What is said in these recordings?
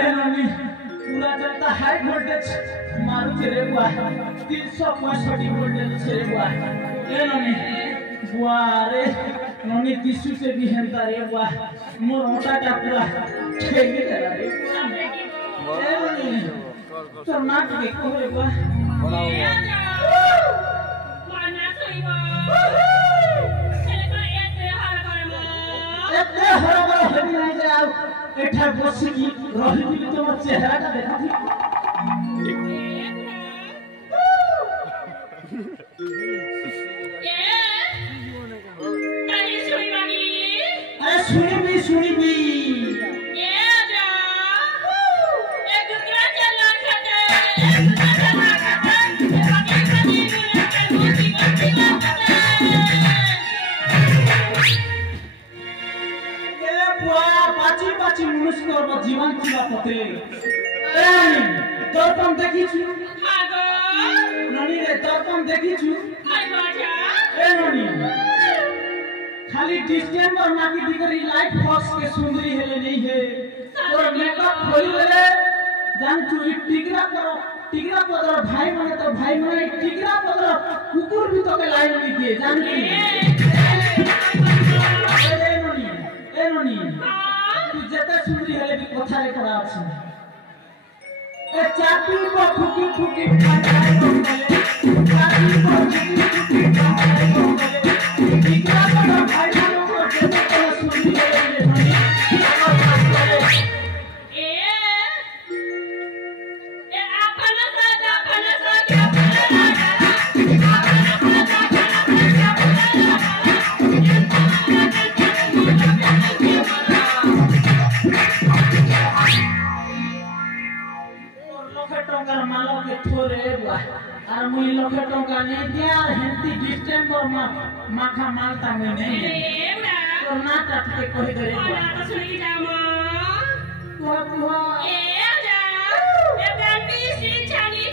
पूरा जनता high voltage मारू रे बुआ 365 वोल्टेज रे बुआ ए ननी बुआ रे ननी टिश्यू से भी हेंता रे बुआ मोर मोटाटा पूरा ठेके देला रे ए ननी तो नाक के को रे बुआ बनाओ माना सोइबो एते हरबर हेबी नहीं जाओ एठा बसी की रही थी तो मोर चेहराटा देखा थी सुनी भी ये जा एक दूसरा चला खाते ये बुआ पाची मनुष्य को जीवन जीवा पते दर्पण देखी छु आगो ननी रे दर्पण देखी छु आई बाजा ए ननी खाली डिसेंबर नाकी दिगरी लाइट फॉक्स के सुंदरी हेले नहीं है और मेकअप खोल ले जान तू टिगरा पदर भाई माने तो भाई माने टिगरा पदर कुकुर भी तो के लाइन में दिए जान की ए ननी तू जते सुंदरी हेले भी कथा रे करा अछि ए चाटी को फुकी पाटाए को गले चाटी को फुकी पाटाए को गले टिगरा पदर भाई আর মুই লক্ষ টাকা নেই দিয়া হেন্তি ডিসেম্বর মাখা মালতা মুই নেই তো না টাটকে কই করে না তো শুনি যামো বাবা এ যা এ গান্ডি সি ছানি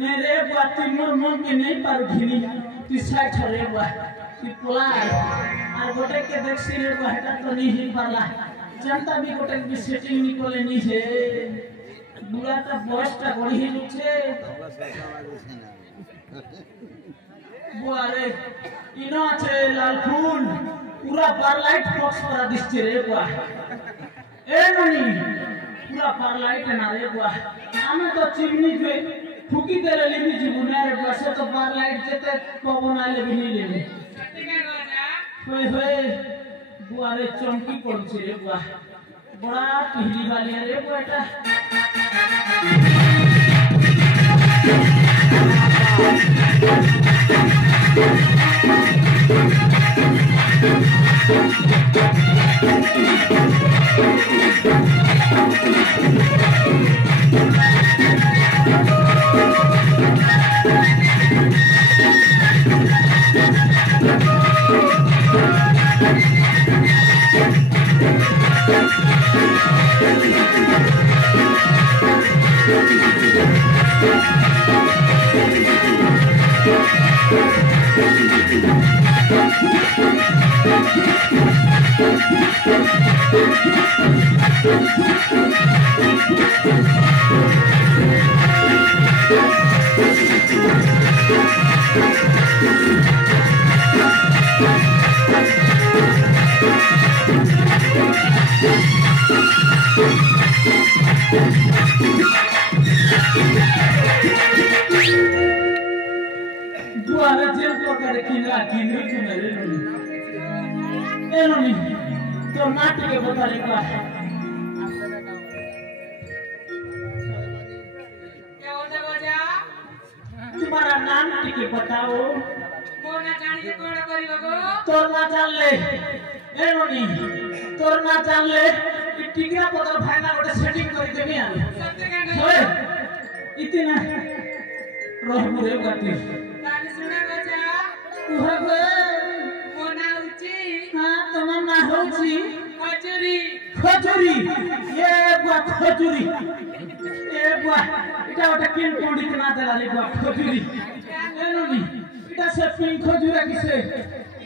मेरे बाती मोर मन के नहीं पर घिनी तू साइड रे बा तू पोलार और गोटे के देख सिरे बहटा तो नहीं ही पाला जनता भी गोटे भी सेटिंग निकले नहीं है बुला तो बॉसटा गड़ी ही लुचे बुआरे इनो আছে लालफूल पूरा पारलाइट बॉक्स पर दिसते रे बा ए ननी पूरा पारलाइट ना रे बा हमें तो चिमनी जो फुकी तेरे लिबी जीवने रे बसे तो बार लाइट जेते पवन आले भी नहीं लेबे होय होय बुआरे चमकी पड़छे रे बुआ बड़ा पहली वाली रे बेटा बुआरे जेल तो करे किनरा किनरी किनरे एनोनी तो नाटक के बता रे बा क्या होता बजा तुम्हारा नाम टिके बताओ मोर ना जान के कोन करी बाबू तोर ना जान ले एनोनी तोर ना जान ले टिकरा पदर फाइना गोटे सेटिंग करी देबी आ सत्य के नहीं इतना रहू रे गति ताली सुना गजा उहबे मोना उची हां तमा ना होची खजुरी खजुरी ये बुआ खजुरी ए बुआ এটা ওটা কিন পণ্ডিত না দেলালি বুয়া খজুরি এনুনি এটা সে পিং খজুরা কিসে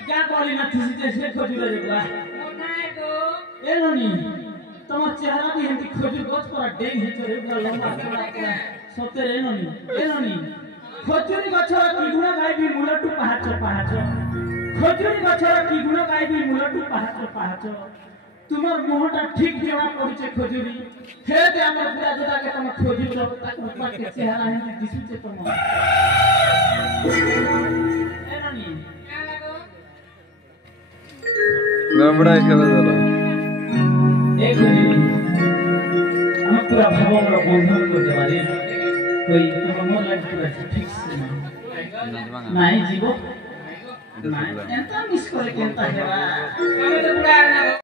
যা বলি না থিসি যে সে খজুরা যে বুয়া মোনায় গো এনুনি তোমার চেহারা দি হেন্তি খজুর গছ পরা ডেই হিচে রে বুয়া লম্বা চড়া পুরা সতের এনুনি খজুরি গছর কি গুণ গাইবি মূলটু পাহাচ পাহাচ খজুরি গছর কি গুণ গাইবি মূলটু পাহাচ পাহাচ তোমার মোহটা ঠিক জমা পড়ছে খজুরি হে দে আমার পুরা দাদাকে তোমার খজুরি উপর কে চেহারা হেন্তি দিশুছে তোমার এনুনি কেলা গো লবড়া খেলা দাও এই খজুরি আমার পুরা ভাবমর বন্ধন করতে পারি কই তোমার মন লাগে পুরা ঠিক নাই জীব নাই এত মিস করে কেনতা হেবা আমি তো পুরা না